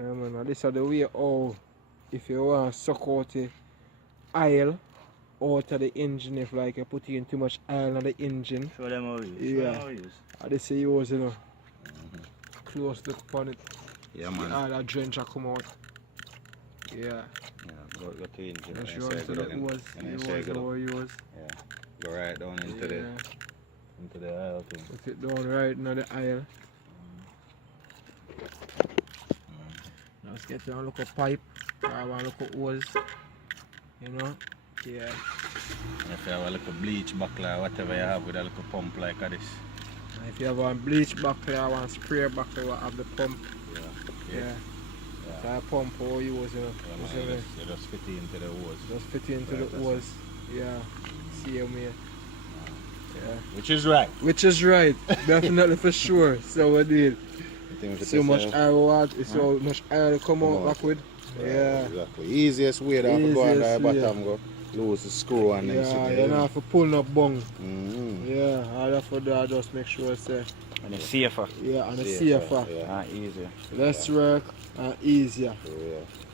Yeah, man. And this is the way how if you want to suck out the oil out of the engine, if like you put in too much oil on the engine. Show them how we use. Yeah. Show them how we use. And this is yours, you know. Close look upon it. Yeah, man. All that drench will come out. Yeah. Yeah, go to the engine. Just and run say to go the down. hose. And then The say hose go down. over yours. Yeah. Go right down into the oil thing. Put it down right into the aisle. Now let's get down, look at pipe. I want to look at hose. You know? Yeah. And if you have a little bleach buckle or whatever you have with a little pump like this. And if you have one bleach buckle or one spray buckle, you have the pump. Yeah. That pump all you use, you know. Yeah, man, you just fit it into the hose. Just fit it into the hose. Yeah. See you, mate. Yeah. Which is right. Which is right. Definitely for sure. So we did. So much air water, so much air to come out back with. Yeah. Exactly. Easiest way to go on the bottom, go lose the screw and then yeah, you don't have to pull no bung. Mm-hmm. Yeah, all for that, just make sure it's And it's safer. yeah, and it's safer. And easier. Less work and easier.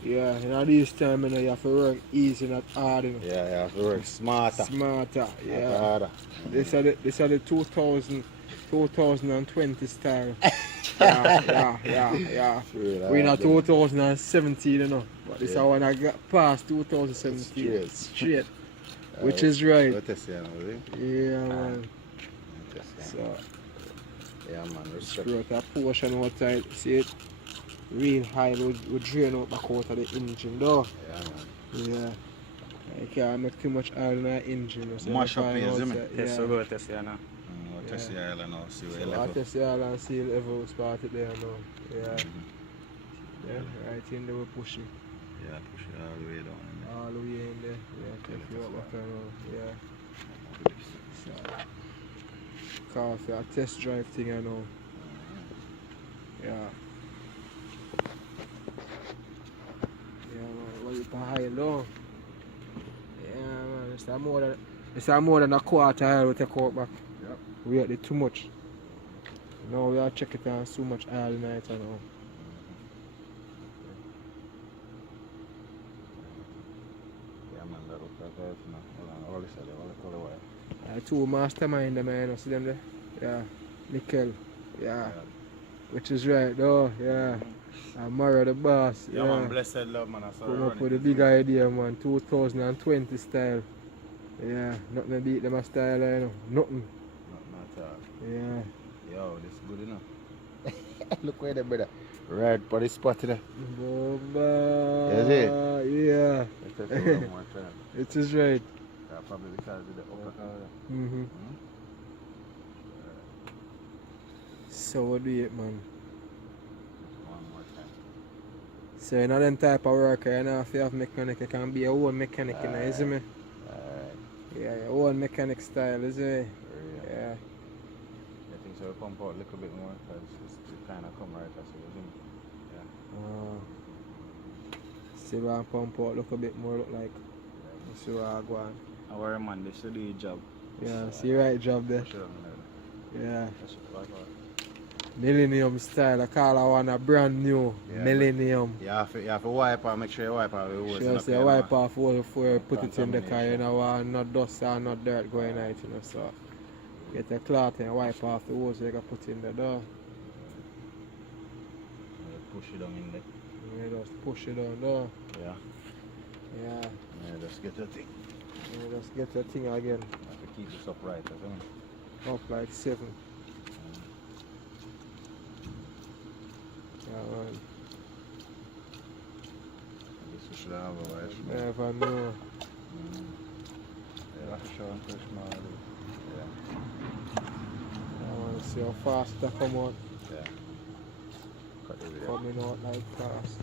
Yeah, you know, this time you know, you have to work easy, not hard. You know. Yeah, you have to work smarter. Smarter, yeah. Not harder. This are the 2020 style. yeah. We're in 2017, you know. But this is when I got past 2017. Straight. Which is right. Yeah, man. So, yeah, man. screw out that portion outside. See it? Real high would drain out back out of the engine, though. Yeah, man. Yeah. You can't make too much oil in the engine. So Mash up here, isn't it? Test so good, test here now. Test the oil and all, see where So you I level. test the oil and see level started there now. Yeah. Yeah, right in there we push it. Yeah, push it all the way down. All the way in there. Yeah, take you up back around. Yeah. So, car for a test drive thing I know. Yeah. Yeah, man. What you high low? Yeah, man. It's more than a quarter oil we take out back. Yep. We had it too much. No, we are check it on so much oil in it now. Yeah, man, that looks like that. All this is all the way. Two mastermind them, you know, see them there? Yeah. Nickel. Yeah. Which is right though, yeah. And Mara the boss. Yeah, man, blessed love, man. I saw come up with a big idea, man. 2020 style. Yeah, nothing to beat them a style, you know. Nothing. Not at all. Yeah. Yo, this is good enough. Look where the brother. Right for the spot there. Boba. Is it? Yeah. Let's take one more time. It is right. Yeah, probably because of the upper. Mm-hmm. So what do you, man? One more time. So you know them type of worker, you know, if you have mechanic, you can be your own mechanic, you know, isn't it? Yeah, your own mechanic style, isn't it? Yeah. I think so. Pump out a little bit more because it kind of come right as it was in. Yeah. Still want pump out, look a bit more, look like. See what I go on. Our man, they should do a job. Yeah, see right job there. Push it on there. Yeah. That's it, like that. Millennium style, I call that one a brand new Millennium. You have to wipe out, make sure you wipe out the hose. Sure, say wipe off all before you put it in the car, you know, not dust or not dirt going out, you know, so get a cloth and wipe off the hose you can put in the door. Push it down in there. You just push it down there. Yeah. Yeah. Yeah, just get the thing. You just get the thing again. You have to keep this upright, isn't it? Up like 7. Yeah, man. This should have a way. Never know. Yeah, for sure. Push more. Yeah. I want to see how fast that come out. Yeah. Cut the video. Coming out like fast.